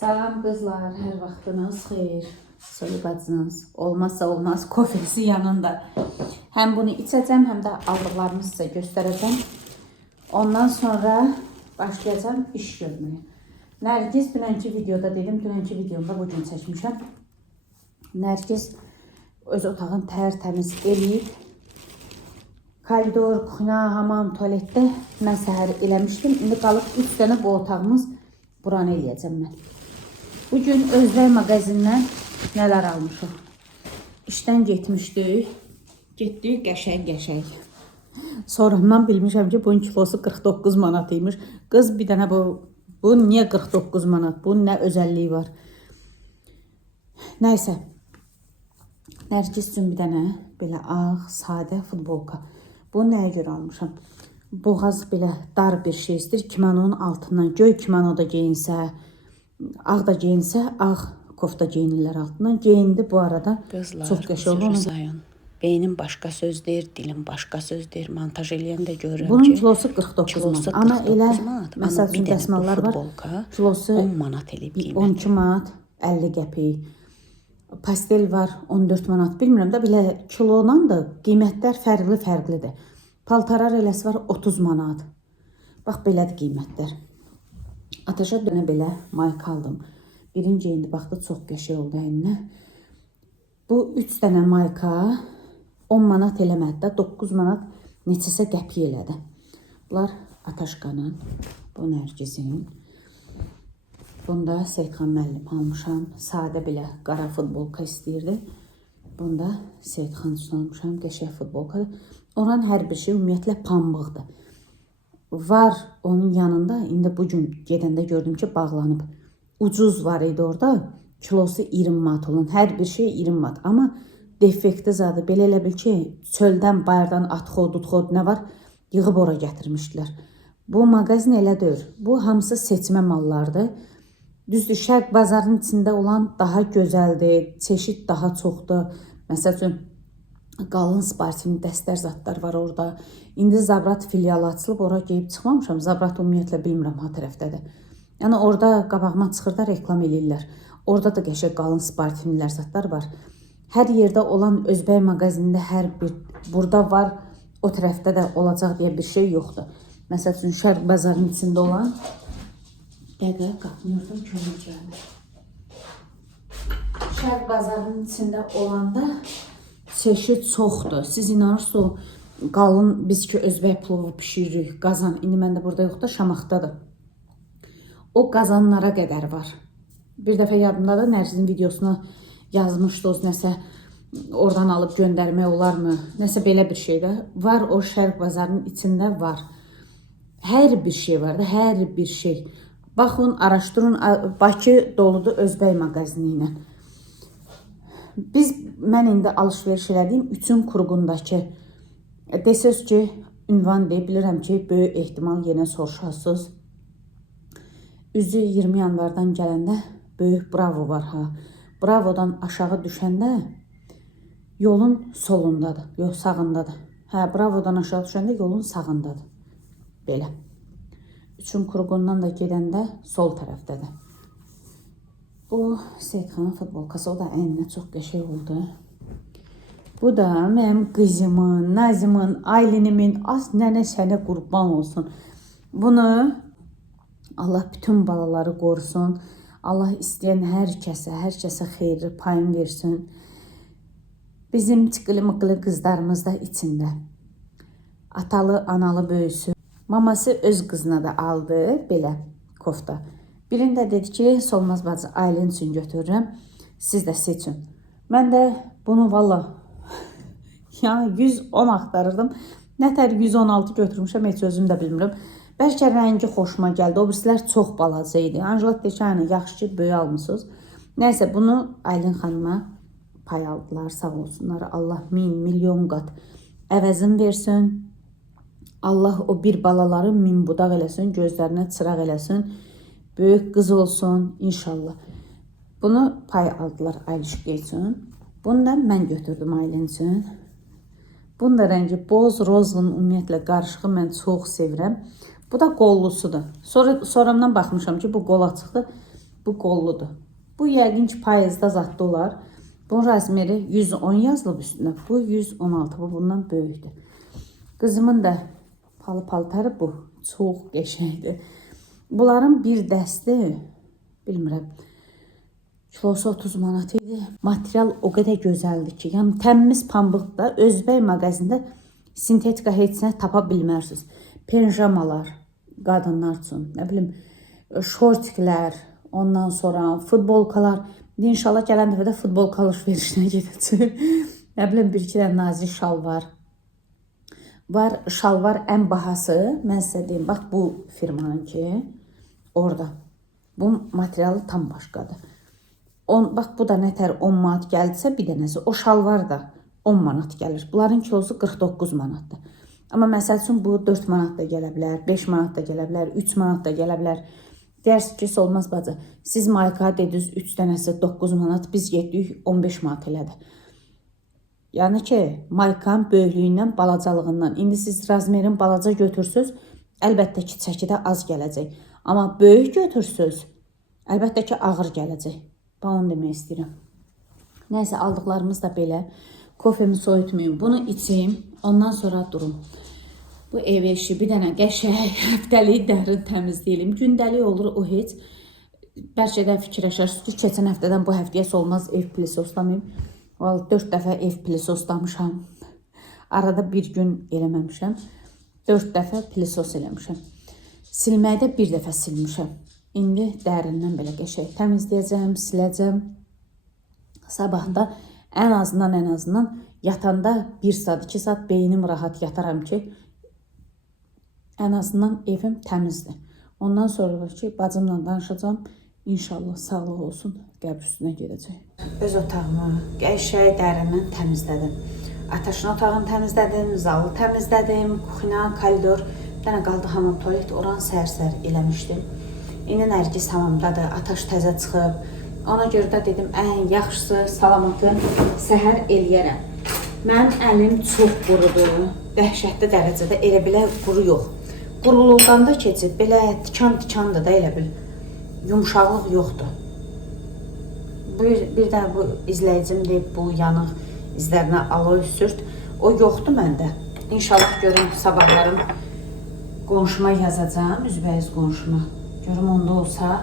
Salam kızlar, hər vaxtınız xeyir. Soyu bacınız, olmazsa olmaz kofesi yanında. Hem bunu içəcəm, hem de aldıqlarımı sizə göstərəcəm. Ondan sonra başlayacağım iş görməyə. Nərgiz dünənki videoda dedim, dünənki videomda bugün çəkmişəm. Nərgiz öz otağını tərtəmiz eləyib. Koridor, kuxina, hamam, tualetdə mən səhər eləmişdim. İndi qalıb 3 dənə bu otağımız buranı eləyəcəm mən. Bugün Özbək mağazindən nələr almışıq? İşdən getmişdik. Getdik qəşəng. Sonradan bilmişəm ki, bunun kilosu 49 manat imiş. Qız bir dənə bu niyə 49 manat? Bunun nə özəlliyi var? Nəysə. Nərgiz üçün bir dənə belə ağ, sadə futbolka. Bunu nəyə görə almışam? Boğaz belə dar bir şey istəyir. Kimononun altından göy kimonoda geyinsə, ağ da geyinsə, ağ kofta geyinirlər altından. Geyindi bu arada. Qızlar, çox qəşəng olur. sayın. Beynim başqa söz deyir, dilim başqa söz deyir. Montaj eləyən də görürəm Bunun ki, kilosu 49 manat. Amma elə məsəl üçün dəsmallar var. Kilosu 10 manat eləyib qiyməti. 12 manat 50 qəpik. Pastel var 14 manat. Bilmirəm də belə kilodan da qiymətlər fərqlidir. Paltarar eləsi var 30 manat. Bax belədir qiymətlər. Ataşa dönə belə mayka aldım. Birinci indi baxdı çox qəşəng oldu əynə. Bu 3 dənə mayka 10 manat eləmədi də 9 manat neçəsə qəpik elədi. Bunlar Ataşqanın, bu Nərgizin. Bunda Seyidxan müəllim almışam. Sadə belə qara futbolka istəyirdi. Bunda Seyidxan üçün almışam. Qəşəng futbolka. Oranın hər bir şey ümumiyyətlə pambıqdır. Var onun yanında, indi bugün gedəndə gördüm ki, bağlanıb. Ucuz var idi orada. Kilosu 20 manat olan. Hər bir şey 20 manat. Amma defekti zadı. Belə elə bil ki, çöldən, bayırdan atxod, utxod nə var? Yığıb ora gətirmişdilər. Bu mağazin elə deyil. Bu hamısı seçmə mallardır. Düzdür, Şərq bazarının içində olan daha gözəldir. Çeşid daha çoxdur. Məsəl üçün, qalın sportivni dəstər zadlar var orada. İndi Zabrat filialı açılıb, ora geyib çıxmamışam. Zabrat ümumiyyətlə bilmirəm ha tərəfdədir. Yəni orada qabağıma çıxır da reklam eləyirlər. Orada da qəşəng qalın sportivnilər zadlar var. Hər yerdə olan Özbək mağazinində hər bir burada var, o tərəfdə də olacaq deyə bir şey yoxdur. Məsəl üçün Şərq bazarının içində olan dəqiqə qapınırdım kömür gəlir. Şərq bazarının içində olanda çeşid çoxdur. Siz inanırsınız o qalın biz ki Özbək plovu pişiririk. Qazan indi məndə burada yoxdur, Şamaxdadır. O qazanlara qədər var. Bir dəfə yadımdadır, Nərgizin videosuna yazmışdınız nəsə oradan alıb göndərmək olarmı? Nəsə belə bir şey də var, o Şərq bazarının içində var. Hər bir şey var da, hər bir şey. Baxın, araşdırın, Bakı doludur Özbək mağazini ilə. Mən indi alışveriş elədiyim üçün qurğundakı desəz ki, ünvan deyib, bilirəm ki, böyük ehtimal yenə soruşasınız. Üzü 20 yanvardan gələndə böyük Bravo var ha. Bravodan aşağı düşəndə yolun solundadır, yox sağındadır. Hə, Bravodan aşağı düşəndə yolun sağındadır. Belə. Üçün qurğundan da gedəndə sol tərəfdədir. Bu Seyidxanın futbolkası, o da əyninə çox qəşəng oldu. Bu da mənim qızımın, Nazimin, Aylinimin, az nənə sənə qurban olsun. Bunu Allah bütün balaları qorusun. Allah istəyən hər kəsə xeyirli payın versin. Bizim çıqılı-mıqılı qızlarımız da içində. Atalı, analı böyüsün. Maması öz qızına da aldı belə kofta. Birində dedi ki, Solmaz bacı Aylin üçün götürürəm. Siz də seçin. Mən də bunu valla ya 110 axtarırdım. Nətər 116 götürmüşəm, heç özüm də bilmirəm. Bəlkə rəngi xoşuma gəldi. O birisilər çox balaca idi. Anjelat deyir ki, yaxşı ki, böyük almışsınız. Nəysə, bunu Aylin xanıma pay aldılar, sağ olsunlar. Allah min, milyon qat əvəzin versin. Allah o bir balaları min budaq eləsin, gözlərinə çıraq eləsin. Böyük qız olsun inşallah. Bunu pay aldılar Aylişqə üçün. Bunu da mən götürdüm Aylin üçün. Bunun da rəngi boz, rozun ümumiyyətlə qarışığı mən çox sevirəm. Bu da qollusudur. Sonradan baxmışam ki, bu qol açıqdır. Bu qolludur. Bu yəqin ki payızda zadda olar. Bunun razmeri 110 yazılıb üstünə. Bu 116, bu bundan böyükdür. Qızımın da paltarı bu. Çox qəşəngdir. Bunların bir dəsti, bilmirəm, kilosu 30 manat idi. Material o qədər gözəldir ki, yəni təmiz pambıqda Özbək mağazində sintetika heç nə tapa bilmərsiniz. Penjamalar, qadınlar üçün, nə bilim, şortiklər, ondan sonra futbolkalar. İnşallah gələn dəfə də futbolka alış-verişinə gedəcək. Nə bilim, bir-iki də nazik şalvar. Var, şalvar ən bahası, mən sizə deyim, bax bu firmanın ki, orada. Bu materialı tam başqadır. Bax bu da nətər 10 manat gəldisə bir dənəsi. O şalvar da 10 manat gəlir. Bunların kilosu 49 manatdır. Amma məsəl üçün bu 4 manat da gələ bilər, 5 manat da gələ bilər, 3 manat da gələ bilər. Dərs ki, olmaz bacı. Siz mayka dediniz 3 dənəsi 9 manat, biz getdik 15 manat elədi. Yəni ki, maykanın böyüklüyündən, balacalığından. İndi siz razmerin balaca götürsünüz, əlbəttə ki, çəkidə az gələcək. Amma böyük götürsünüz, əlbəttə ki, ağır gələcək. Ben onu demək istəyirəm. Nəysə, aldıqlarımız da belə. Kofemi soyutmayayım, bunu içeyim, ondan sonra durum. Bu ev eşi bir dənə qəşəng, həftəlik dərin təmizləyim. Gündəlik olur o heç. Bəlkə də fikirləşərsiniz ki, keçən həftədən bu həftəyə olmaz ev plisosdamayım. 4 dəfə ev plisosdamışam. Arada bir gün eləməmişəm. 4 dəfə plisos eləmişəm. Silməkdə bir dəfə silmişəm. İndi dərindən belə qəşəng təmizləyəcəm, siləcəm. Sabahda ən azından yatanda 1 saat, 2 saat beynim rahat yataram ki, ən azından evim təmizdir. Ondan sonra ki, bacımla danışacağım. İnşallah sağlıq olsun, qəbr üstünə gedəcək. Öz otağımı qəşəng dərindən təmizlədim. Ataşın otağını təmizlədim, zalı təmizlədim, kuxina, koridor. Bir dənə qaldı hamam tualet, oranı səhər-səhər eləmişdim. İndi Nərgiz hamamdadır, Ataş təzə çıxıb. Ona görə də dedim, ən yaxşısı salamatı səhər eləyərəm. Mənim əlim çox qurudur, dəhşətli dərəcədə, elə belə quru yox. Quruluqdan da keçib, belə tikan-tikandır da elə bil. Yumuşaqlıq yoxdur. Bir də bu izləyicim deyib, bu yanıq izlərinə aloe sürt. O yoxdur məndə. İnşallah görüm sabahlarım qonşuma yazacağım, üzbəyiz qonşuma. Görüm onda olsa,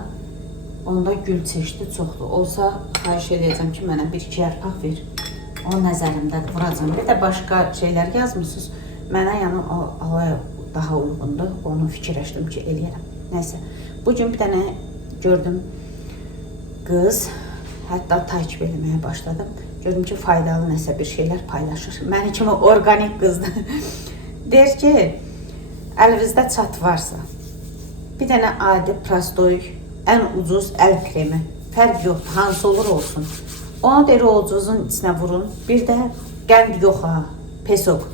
onda gül çeşidi çoxdur. Olsa xahiş edəcəm ki, mənə 1-2 yarpaq ver. O nəzərimdədir, vuracam. Bir də başqa şeylər yazmışsınız. Mənə yəni aloe daha uyğundur. Onu fikirləşdim ki, eləyərəm. Nəysə, bugün bir dənə gördüm qız, hətta takip eləməyə başladım. Gördüm ki, faydalı nəsə bir şeylər paylaşır. Mənim kimi organik qızdır. Deyir ki, əlinizdə çat varsa, bir dənə adi prastoy, ən ucuz əl kremi, fərq yoxdur, hansı olur olsun. Onu deyir, o ucuzun içinə vurun. Bir də qənd yox ha, pesok,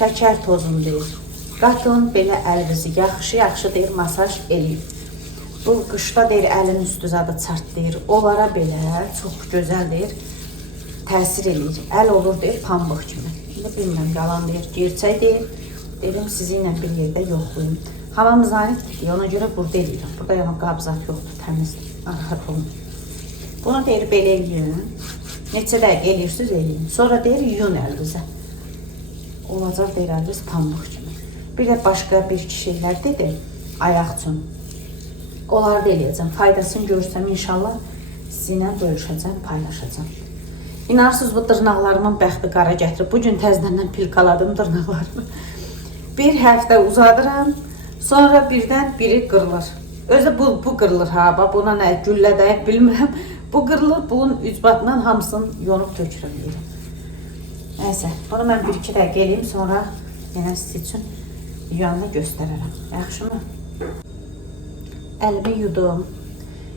şəkər tozunu deyir. Qatın belə əlinizi yaxşı deyir, masaj eləyib. Bu qışda deyir, əlin üstü zadı çartlayır. Onlara belə çox gözəl deyir, təsir eləyir. Əl olur deyir, pambıq kimi. İndi bilməm, yalan deyir, gerçək deyir. Dedim, sizinlə bir yerdə yoxlayım. Hamam zanitdir, ona görə burada eləyirəm. Burada yəni qabzat yoxdur, təmizdir, rahat olun. Bunu deyir, belə eləyin. Neçə dəqiqə eləyirsiniz, eləyin. Sonra deyir, yuyun əlinizə. Olacaq deyir, əliniz pambıq kimi. Bir də başqa bir-iki şeylər dedi, ayaq üçün. Onları da eləyəcəm. Faydasını görürsəm, inşallah sizinlə bölüşəcəm, paylaşacam. İnarsınız, bu dırnaqlarımın bəxti qara gətirib. Bugün təzədən pilkaladım dırnaqlarımı. Bir həftə uzadıram, sonra birdən biri qırılır. Özü bu qırılır ha, buna nə güllə dəyib bilmirəm. Bu qırılır, bunun ücbatından hamısını yonub tökürəm deyirəm. Nəysə, bunu mən 1-2 dəqiqə eləyim, sonra yenə siz üçün yanını göstərərəm. Yaxşımı? Əlimi yudum.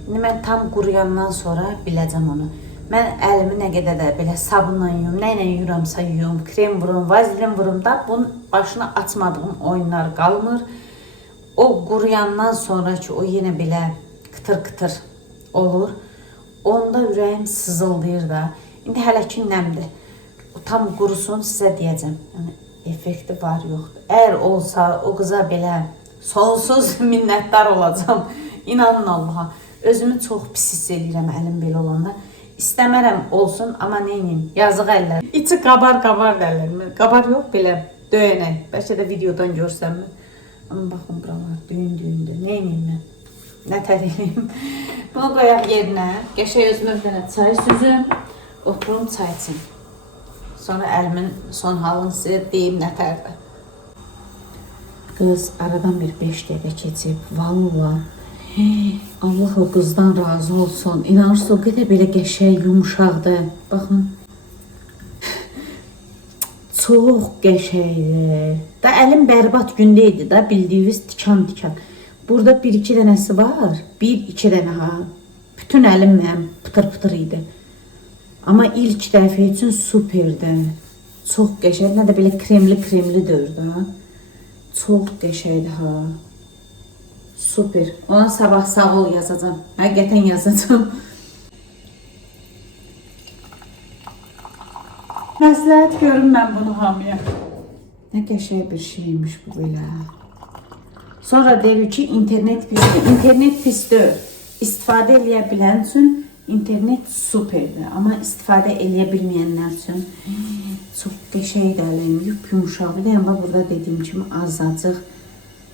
İndi mən tam quruyandan sonra biləcəm onu. Mən əlimi nə qədər də belə sabunla yuyum, nə ilə yuyuramsa yuyum, krem vurum, vazelin vurum da bunun başına açmadığım oyunlar qalmır. O quruyandan sonra ki, o yenə belə qıtır-qıtır olur. Onda ürəyim sızıldayır da. İndi hələ ki nəmdir. Tam qurusun sizə deyəcəm. Yəni, effekti var, yoxdur. Əgər olsa o qıza belə sonsuz minnətdar olacam. İnanın Allaha. Özümü çox pis hiss edirəm əlim belə olanda. İstəmərəm olsun, amma neyim? Yazıq əllər. İçi qabar dərlər. Qabar yox, belə döyənək. Bəlkə də videodan görsənmi? Amma baxın buralar düyündür. Neyim mən? Nətər edeyim? Bunu qoyaq yerinə. Qəşəng özümə bir dənə çay süzüm. Oturum çay içim. Sonra əlimin son halını sizə deyim nətərdir. Qız aradan bir 5 dəqiqə keçib. Vallahi Allah o qızdan razı olsun. İnanırsınız o qədər belə qəşəng, yumuşaqdır. Baxın. Çox qəşəngdir. Da əlim bərbad gündə idi da, bildiyiniz tikan. Burada 1-2 dənəsi var. 1-2 dənə ha. Bütün əlim mənim pıtır idi. Amma ilk dəfə üçün superdir. Çox qəşəng, nə də belə kremli da. Çox qəşəngdir ha. Super. Ona sabah sağ ol yazacağım. Həqiqətən yazacağım. Məsləhət görüm mən bunu hamıya. Nə qəşəng bir şeymiş bu belə. Sonra deyir ki, internet pisdir. İnternet pisdir. İstifadə eləyə bilən üçün internet superdir. Amma istifadə eləyə bilməyənlər üçün çox qəşəngdir əlim. Yumuşaq. Bir də burada dediyim kimi azacıq.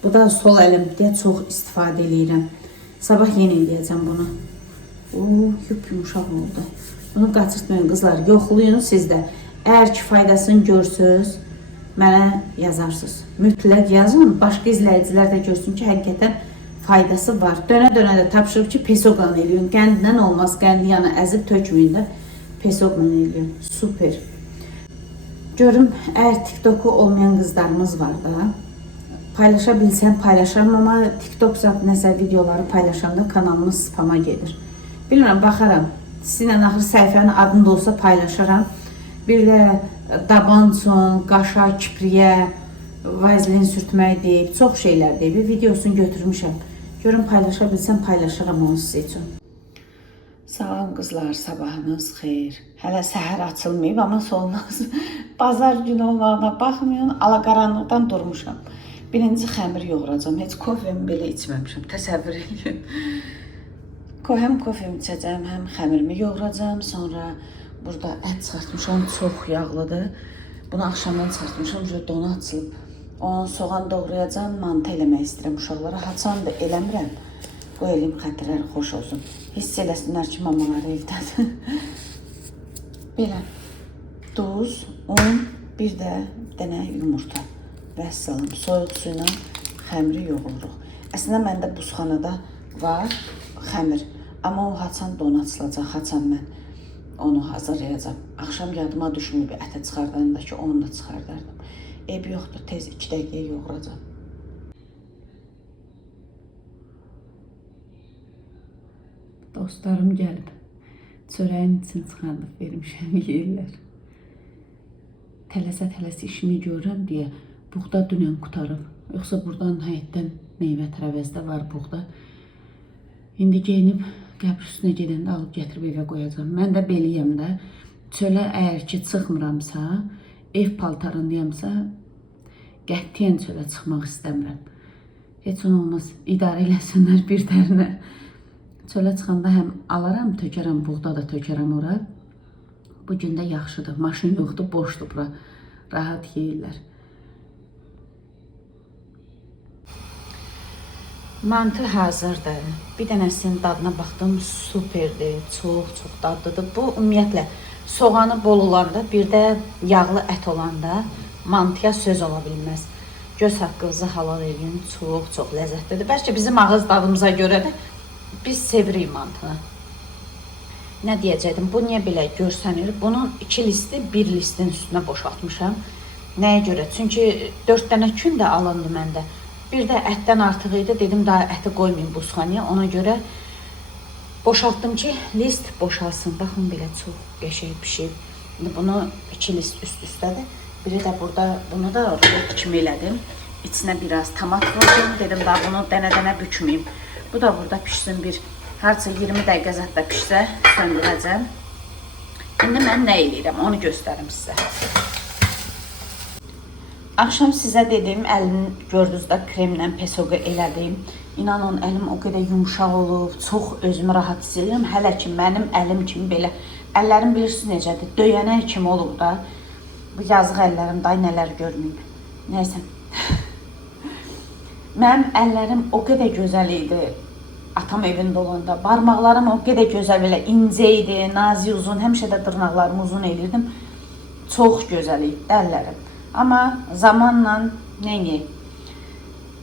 Bu da sol əlimdə çox istifadə edirəm. Sabah yenə edəcəm bunu. Yumuşaq oldu. Bunu qaçırtmayın qızlar. Yoxlayın siz də. Əgər ki faydasını görsünüz, mənə yazarsınız. Mütləq yazın. Başqa izləyicilər də görsün ki, həqiqətən faydası var. Dönə-dönə də tapşırıb ki, pesoqla eləyin. Qəndindən olmaz. Qəndi yana əzib tökməyin də. Pesoqla eləyin. Super. Görüm, əgər TikToku olmayan qızlarımız var da, paylaşa bilsəm paylaşarım, amma TikTok zat nəsə videoları paylaşanda kanalımız spama gedir. Bilmirəm, baxaram. Sizinlə axır səhifənin adını da olsa paylaşaram. Bir də daban üçün, qaşa, kipriyə, vazlin sürtmək deyib, çox şeylər deyib. Videosunu götürmüşəm. Görün, paylaşa bilsəm paylaşaram onu sizə üçün. Salam qızlar, sabahınız xeyir. Hələ səhər açılmayıb, amma solmaz. Bazar günü olmağına baxmayın, alaqaranlıqdan durmuşam. Birinci xəmir yoğuracağım. Heç kofemi belə içməmişəm. Təsəvvür edin. Həm kofemi içəcəm, həm xəmirimi yoğuracağım. Sonra burada ət çıxartmışam, çox yağlıdır. Bunu axşamdan çıxartmışam, donu açılıb. Onu soğan doğrayacağım, mantı eləmək istəyirəm uşaqlara. Haçan da eləmirəm. Qoy eləyim, xətirləri xoş olsun. Hiss eləsinlər ki, mamaları evdədir. Belə. Duz, un, bir dənə yumurta. Vəssalam, soyuq su ilə xəmiri yoğururuq. Əslində məndə buzxanada var xəmir. Amma o haçan don açılacaq, haçan mən onu hazırlayacağım. Axşam yadıma düşməyib ətə çıxardanda ki, onu da çıxardardım. Eyb yoxdur, tez 2 dəqiqəyə yoğuracağım. Dostlarım gəlib. Çörəyin için çıxardıb vermişəm, yeyirlər. Tələsə işimi görürəm deyə buğda dünən qutarıb. Yoxsa buradan həyətdən meyvə tərəvəzdə var buğda. İndi geyinib qəbr üstünə gedəndə alıb gətirib evə qoyacağım. Mən də beliyəm də. Çölə əgər ki çıxmıramsa, ev paltarındayamsa, qətiyyən çölə çıxmaq istəmirəm. Heç olmaz, idarə eləsinlər bir dərinə. Çölə çıxanda həm alaram, tökərəm, buğda da tökərəm ora. Bu gün də yaxşıdır. Maşın yoxdur, boşdur bura. Rahat yeyirlər. Mantı hazırdır. Bir dənəsinin dadına baxdım, superdir, çox dadlıdır. Bu ümumiyyətlə soğanı bol olanda, bir də yağlı ət olanda mantıya söz ola bilməz. Göz haqqınızı halal edin, çox ləzzətlidir. Bəlkə bizim ağız dadımıza görə də biz sevirik mantını. Nə deyəcəkdim, bu niyə belə görsənir? Bunun 2 listi 1 listin üstünə boşaltmışam. Nəyə görə? Çünki 4 dənə kün də alındı məndə. Bir də ətdən artıq idi, dedim daha əti qoymayayım buzxanaya, ona görə boşaltdım ki, list boşalsın. Baxın, belə çox qəşəng pişib. Bunu 2 list üst-üstədir. Biri də burada, bunu da rulet kimi elədim. İçinə biraz tomat vurdum, dedim daha bunu dənə-dənə bükməyim. Bu da burada pişsin bir, harca 20 dəqiqə zətdə pişsə, söndürəcəm. İndi mən nə eləyirəm, onu göstərim sizə. Axşam sizə dedim, əlini gördünüz də kremlə pesoqu elədim. İnanın əlim o qədər yumşaq olub, çox özümü rahat hiss edirəm. Hələ ki mənim əlim kimi belə, əllərim bilirsiniz necədir, döyənək kimi olub da. Bu yazıq əllərim day nələr görməyib. Nəysə. Mənim əllərim o qədər gözəl idi atam evində olanda. Barmaqlarım o qədər gözəl, belə incə idi, nazik, uzun. Həmişə də dırnaqlarımı uzun elirdim. Çox gözəl idi əllərim. Amma zamanla neyini?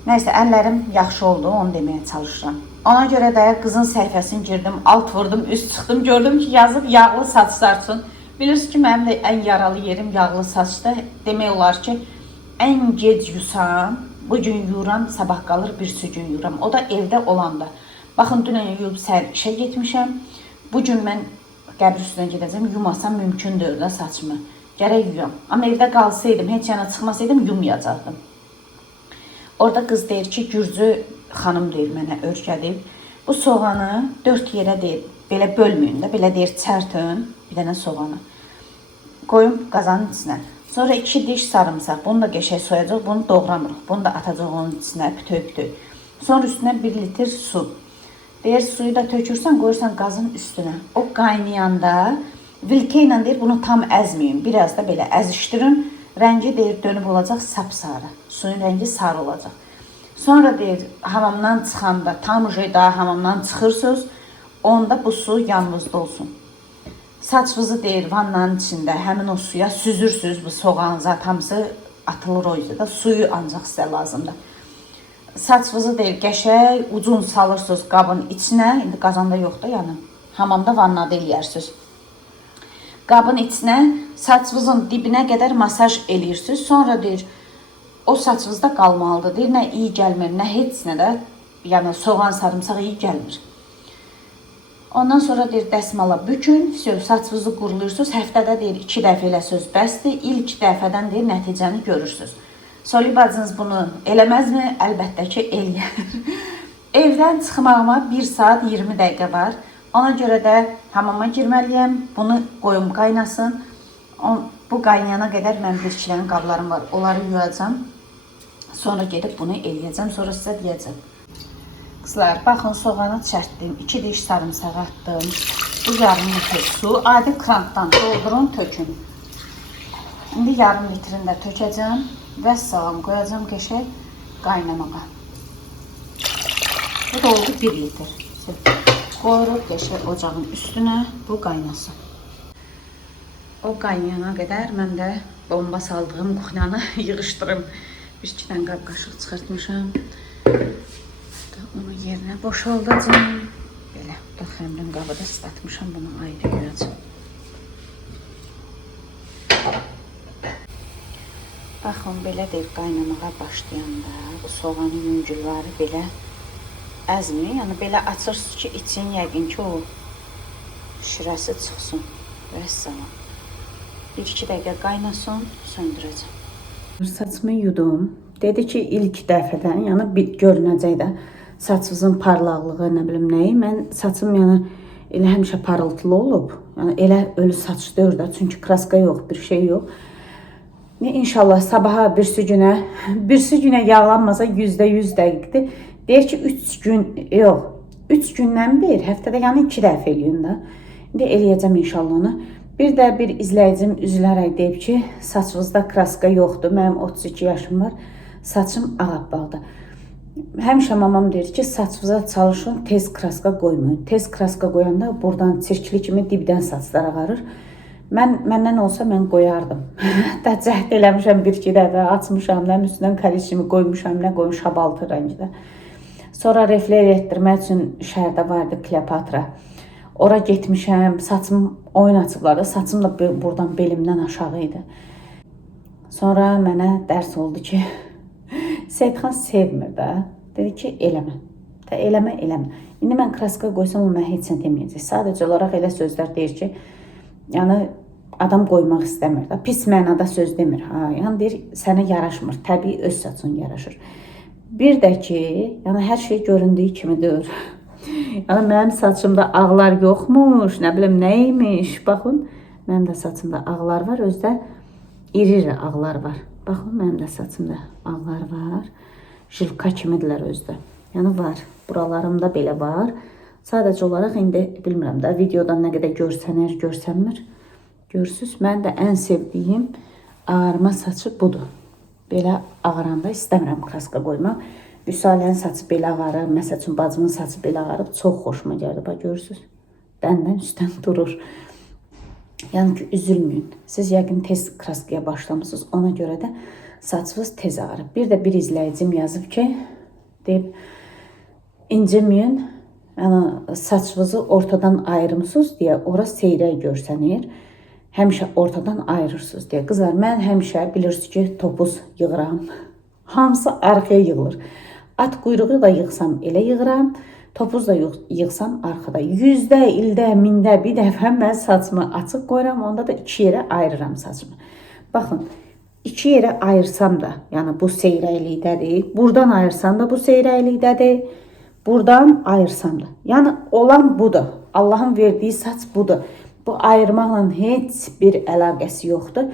Nəysə, əllərim yaxşı oldu, onu deməyə çalışıram. Ona görə də qızın səhifəsini girdim, alt vurdum, üst çıxdım, gördüm ki, yazıb yağlı saçlar üçün. Bilirsiniz ki, mənim də ən yaralı yerim yağlı saçda. Demək olar ki, ən gec yusam, bugün yuram, sabah qalır bir gün yuram. O da evdə olanda. Baxın, dünən yuyub səhər işə getmişəm. Bugün mən qəbir üstünə gedəcəm, yumasam mümkün deyil də saçımı. Gərək yuyam. Amma evdə qalsaydım, heç yana çıxmasaydım, yumayacaqdım. Orada qız deyir ki, Gürcü xanım deyir mənə öyrədib. Bu soğanı 4 yerə deyir, belə bölməyin də, belə deyir çərtün, bir dənə soğanı. Qoyum qazanın içinə. Sonra 2 diş sarımsaq, bunu da qəşəng soyacaq, bunu doğramırıq. Bunu da atacaq onun içinə, bütöv-bütöv. Sonra üstünə 1 litr su. Deyir, suyu da tökürsən, qoyursan qazın üstünə. O qaynayanda vilkə ilə deyir, bunu tam əzməyin, biraz da belə əzişdirin. Rəngi deyir, dönüb olacaq sapsarı. Suyun rəngi sarı olacaq. Sonra deyir, hamamdan çıxanda, tam daha hamamdan çıxırsınız, onda bu su yanınızda olsun. Saçınızı deyir, vannanın içində həmin o suya süzürsünüz, bu soğan zat hamısı atılır o yüzden. Suyu ancaq sizə lazımdır. Saçınızı deyir, qəşəng ucun salırsınız qabın içinə, indi qazanda yoxdur, yəni hamamda vannada eləyərsiniz. Qabın içinə saçınızın dibinə qədər masaj eləyirsiniz. Sonra deyir, o saçınızda qalmalıdır. Deyir, nə iyi gəlmir, nə heç nə də, yəni soğan, sarımsaq iyi gəlmir. Ondan sonra deyir, dəsmala bükün, saçınızı qurulursunuz. Həftədə deyir, 2 dəfə eləsiniz bəsdir. İlk dəfədən deyir, nəticəni görürsünüz. Soli bacınız bunu eləməzmi? Əlbəttə ki, eləyər. Evdən çıxmağıma 1 saat 20 dəqiqə var. Ona görə də hamama girməliyəm, bunu qoyum qaynasın. Bu qaynayana qədər mən bir kilən qablarım var, onları yuyacam. Sonra gedib bunu eləyəcəm, sonra sizə deyəcəm. Qızlar, baxın soğanı çərtdim, 2 diş sarımsaq atdım. Bu yarım litr su, adi krankdan doldurun, tökün. İndi yarım litrini də tökəcəm və salam qoyacam qəşəng qaynamağa. Bu da oldu 1 litr. Qoyuruq qəşəng ocağın üstünə, bu qaynasın. O qaynayana qədər mən də bomba saldığım kuxnyanı yığışdırım. 1-2 dənə qab qaşıq çıxartmışam. Onu yerinə boşaldacam. Belə, bu da xəmrin qabı da ıslatmışam, bunu ayrı yuyacam. Baxın, belə deyib qaynamağa başlayanda bu soğanın yüngülləri belə əzmir. Yəni belə açırsınız ki, için yəqin ki, o şirəsi çıxsın. Vəssalam. 1-2 dəqiqə qaynasın, söndürəcəm. Saçımı yudum. Dedi ki, ilk dəfədən, yəni görünəcək də saçınızın parlaqlığı, nə bilim nəyi. Mən saçım yəni elə həmişə parıltılı olub. Yəni elə ölü saç deyir də, çünki kraska yox, bir şey yox. İnşallah sabaha birisi günə yağlanmasa %100 dəqiqdir. Deyir ki, 3 gün, yox, 3 gündən bir, həftədə yəni 2 dəfə eləyin də. İndi eləyəcəm inşallah onu. Bir də bir izləyicim üzülərək deyib ki, saçınızda kraska yoxdur. Mənim 32 yaşım var, saçım ağappaqdır. Həmişə mamam deyir ki, saçınıza çalışın, tez kraska qoymayın. Tez kraska qoyanda buradan çirkli kimi dibdən saçlar ağarır. Məndən olsa mən qoyardım. Hətta cəhd eləmişəm 1-2 dəfə, açmışam, nə üstündən kalsiyumu qoymuşam, nə qoymuşam baltı rəngdə. Sonra refler etdirmək üçün şəhərdə vardı Kleopatra. Ora getmişəm, saçım oyun açıblar da, saçım da buradan belimdən aşağı idi. Sonra mənə dərs oldu ki, Seyidxan sevmir də. Dedi ki, eləmə. Eləmə. İndi mən kraska qoysam, o mənə heç nə deməyəcək. Sadəcə olaraq elə sözlər deyir ki, yəni adam qoymaq istəmir də. Pis mənada söz demir. Yəni deyir, sənə yaraşmır. Təbii öz saçın yaraşır. Bir də ki, yəni hər şey göründüyü kimi deyir. Yəni mənim saçımda ağlar yoxmuş, nə bilim nəymiş. Baxın, mənim də saçımda ağlar var, özdə iri ağlar var. Baxın, mənim də saçımda ağlar var. Jilka kimidirlər özdə. Yəni var. Buralarımda belə var. Sadəcə olaraq indi bilmirəm də videodan nə qədər görsənir, görsənmir. Görürsüz, mən də ən sevdiyim ağarma saçı budur. Belə ağaranda istəmirəm kraska qoymaq. Vüsalənin saçı belə ağarır, məsəl üçün bacımın saçı belə ağarıb, çox xoşuma gəldi. Bax görürsüz, dəndən üstdən durur. Yəni ki, üzülməyin. Siz yəqin tez kraskaya başlamısınız, ona görə də saçınız tez ağarıb. Bir də bir izləyicim yazıb ki, deyib, inciməyin, yəni saçınızı ortadan ayırmısınız deyə ora seyrək görsənir. Həmişə ortadan ayırırsınız deyə. Qızlar, mən həmişə bilirsiniz ki, topuz yığıram. Hamısı arxaya yığılır. At quyruğu da yığsam elə yığıram. Topuz da yığsam arxada. 100-də, ildə, mində bir dəfə mən saçımı açıq qoyuram. Onda da 2 yerə ayırıram saçımı. Baxın, 2 yerə ayırsam da, yəni bu seyrəklikdədir. Buradan ayırsam da bu seyrəklikdədir. Buradan ayırsam da. Yəni olan budur. Allahın verdiyi saç budur. Bu ayırmaqla heç bir əlaqəsi yoxdur.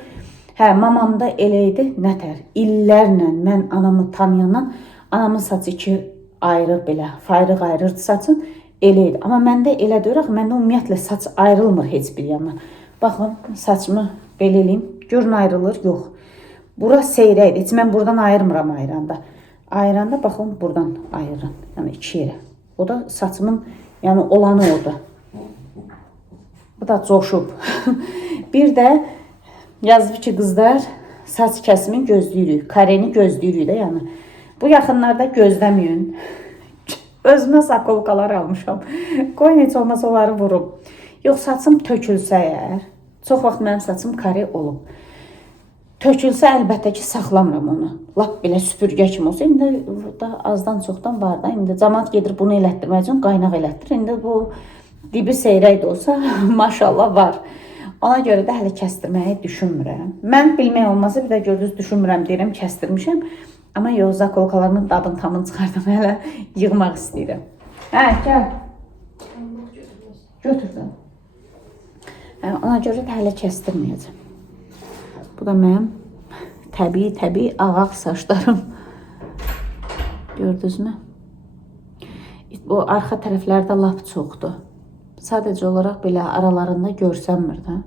Hə, mamamda elə idi, nətər? İllərlə mən anamı tanıyandan anamın saçı 2 ayrıq belə, fayrıq ayırırdı saçın, elə idi. Amma məndə elə deyirək, məndə ümumiyyətlə saç ayrılmır heç bir yandan. Baxın, saçımı belə eləyim, görün ayrılır, yox. Bura seyrəkdir, heç mən buradan ayırmıram ayıranda. Ayıranda, baxın, buradan ayırıram, yəni 2 yerə. O da saçımın, yəni olanı odur. Bu da coşub. Bir də yazıb ki, qızlar, saç kəsimin gözləyirik, kareni gözləyirik də, yəni. Bu yaxınlarda gözləməyin. Özümə sakolkalar almışam. Qoyun heç olmasa onları vurum. Yox, saçım tökülsə əgər, çox vaxt mənim saçım kare olub. Tökülsə əlbəttə ki, saxlamıram onu. Lap belə süpürgə kimi olsa, indi da azdan çoxdan var da. İndi cəmaət gedir bunu elətdirmək üçün qaynaq elətdir. İndi bu dibi seyrək də olsa, maşallah var. Ona görə də hələ kəstirməyi düşünmürəm. Mən bilmək olmasa bir də gördünüz düşünmürəm deyirəm, kəstirmişəm. Amma yox, zakolkalarımın dadını tamını çıxardım, hələ yığmaq istəyirəm. Hə, gəl. Götürdüm. Hə, ona görə də hələ kəstirməyəcəm. Bu da mənim təbii ağaq saçlarım. Gördünüzmü? O arxa tərəflərdə lap çoxdur. Sadəcə olaraq belə aralarında görsənmir də.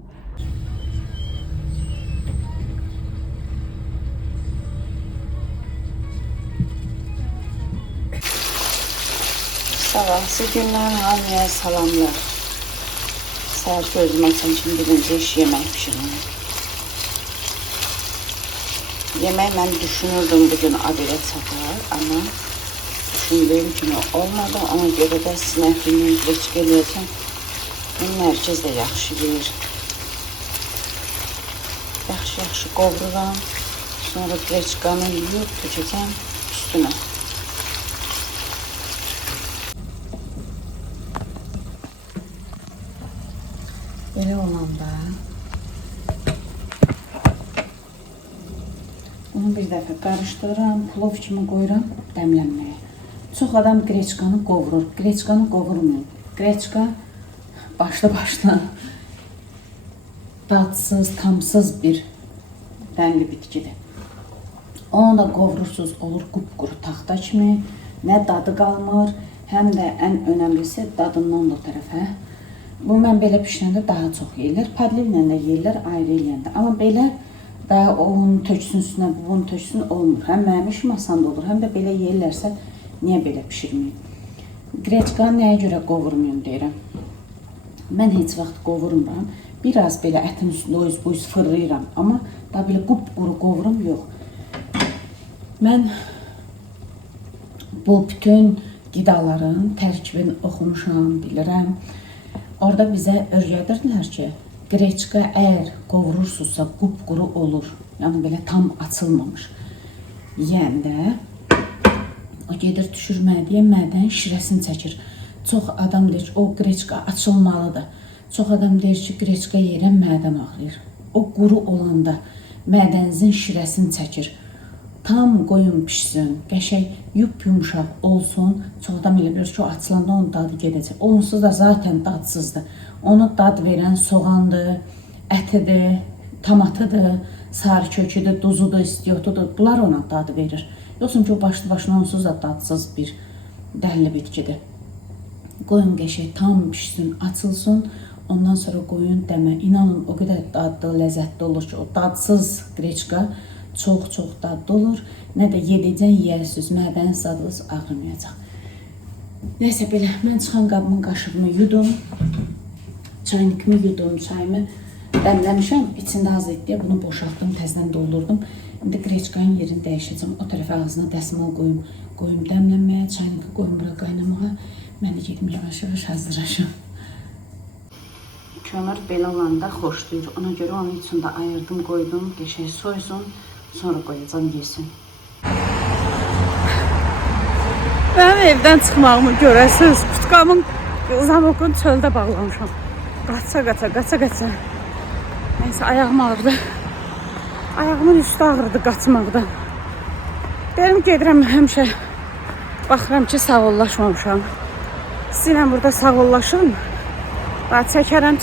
Sabahsı günlər hamıya salamlar. Səhər gözümə üçün birinci iş yemək pişirmək. Yemək mən düşünürdüm bugün abilə çapar, amma düşündüyüm kimi olmadı. Ona görə də sinəfliyini greçk eləyəcəm. Mərkəz də yaxşı yeyir. Yaxşı qovururam. Sonra greçkanı yuyub tökəcəm üstünə. Belə olanda onu bir dəfə qarışdırıram, plov kimi qoyuram dəmlənməyə. Çox adam greçkanı qovurur. Greçkanı qovurmayın. Greçka başlı-başına dadsız, tamsız bir rəngli bitkidir. Onu da qovurursunuz, olur qupquru taxta kimi. Nə dadı qalmır, həm də ən önəmlisi dadından da o tərəfə. Bu mən belə pişirəndə daha çox yeyirlər. Padliklə də yeyirlər, ayrı yeyəndə. Amma belə daha onun töksün üstünə, bunun töksün olmur. Həm mənim işim asan olur, həm də belə yeyirlərsə, niyə belə pişirməyim? Greçkanı nəyə görə qovurmayım deyirəm. Mən heç vaxt qovurmuram. Biraz belə ətin üstündə o yüz fırlayıram. Amma daha belə qupquru qovurum, yox. Mən bu bütün qidaların tərkibini oxumuşam, bilirəm. Orada bizə öyrədirdilər ki, greçka əgər qovurursunuzsa qupquru olur. Yəni belə tam açılmamış. Yeyəndə o gedir düşürməyə, mədən şirəsini çəkir. Çox adam deyir ki, o greçka açılmalıdır. Çox adam deyir ki, greçka yeyirəm, mədəm ağrıyır. O quru olanda mədənizin şirəsini çəkir. Tam qoyun pişsin, qəşəng yumuşaq olsun. Çox adam elə bilir ki, o açılanda onun dadı gedəcək. Onsuz da zaten dadsızdır. Onu dad verən soğandır, ətidir, tomatıdır, sarı köküdür, duzudur, istiotudur. Bunlar ona dadı verir. Yoxsa ki, o başlı-başına onsuz da dadsız bir dərli bitkidir. Qoyun qəşəng tam pişsin, açılsın. Ondan sonra qoyun dəmə. İnanın o qədər dadlı, ləzzətli olur ki, o dadsız qreçka çox dadlı olur. Nə də yedəcən yeyərsiniz, mədəniz zadınız ağrımayacaq. Nəysə belə, mən çıxan qabımın qaşığını yudum. Çaynikimi yudum, çayımı dəmləmişəm. İçində az etdi, bunu boşaltdım, təzdən doldurdum. İndi qreçkanın yerini dəyişəcəm. O tərəfə ağzına dəsmal qoyum dəmlənməyə, çayniki qoyum bura qaynamağa. Mən də gedim yavaş-yavaş hazırlaşım. Kömür belə olanda xoşlayır. Ona görə onun içində ayırdım, qoydum, qəşəng soysun. Sonra qoyacam, yesin. Mənim evdən çıxmağımı görəsiniz. Kutkamın zamokunu çöldə bağlamışam. Qaça. Neyse, ayağım ağrıdı. Ayağımın üstü ağrıdı qaçmaqdan. Benim gedirəm həmişə. Baxıram ki, sağollaşmamışam. Sizinlə burada sağollaşırım. Çəkərəm,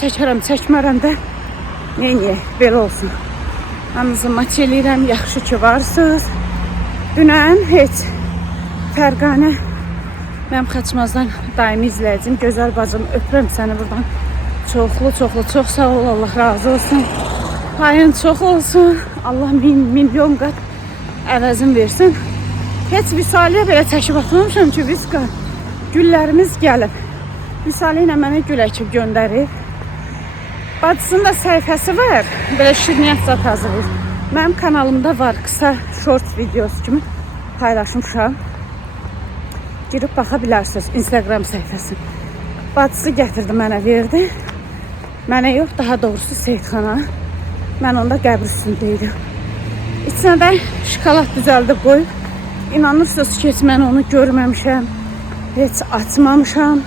çəkmərəm də. Neyiniyə, belə olsun. Hamınızı maç eləyirəm, yaxşı ki varsınız. Dünən heç Fərqanə, mənim Xaçmazdan daimi izləyicim, gözəl bacım, öpürəm səni buradan. Çoxlu, çox sağ ol, Allah razı olsun. Payın çox olsun, Allah milyon qat əvəzin versin. Heç Vüsaliyə belə çəkib atmamışam ki, Vüska, güllərimiz gəlib. Vüsali ilə mənə gül əkib göndərir. Bacısının da səhifəsi var, belə şirniyyat zat hazırlayır. Mənim kanalımda var, qısa short videosu kimi paylaşmışam. Girib baxa bilərsiniz Instagram səhifəsi. Bacısı gətirdi, mənə verdi. Mənə yox, daha doğrusu Seyidxana. Mən onda qəbr üstündəydim. İçinə də şokolad düzəldib qoyub. İnanırsınız ki, mən onu görməmişəm, heç açmamışam.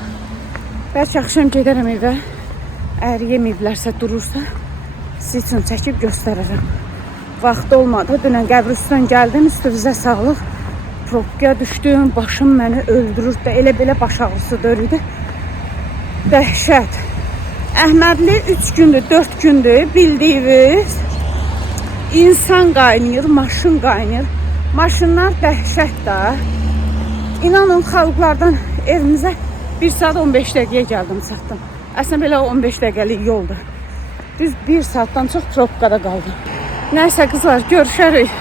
Bəlkə axşam gedərəm evə. Əgər yeməyiblərsə, durursa, siz üçün çəkib göstərərəm. Vaxt olmadı. Dünən qəbr üstündən gəldim, üstünüzə sağlıq. Probkaya düşdüm, başım məni öldürürdü. Elə belə baş ağrısı dörüydü. Dəhşət. Əhmədli 3 gündür, 4 gündür bildiyiniz. İnsan qaynayır, maşın qaynayır. Maşınlar dəhşət da. İnanın, xalqlardan evimizə 1 saat 15 dəqiqəyə gəldim, çatdım. Əslində belə 15 dəqiqəlik yoldur. Düz 1 saatdan çox probkada qaldım. Nəysə qızlar, görüşərik.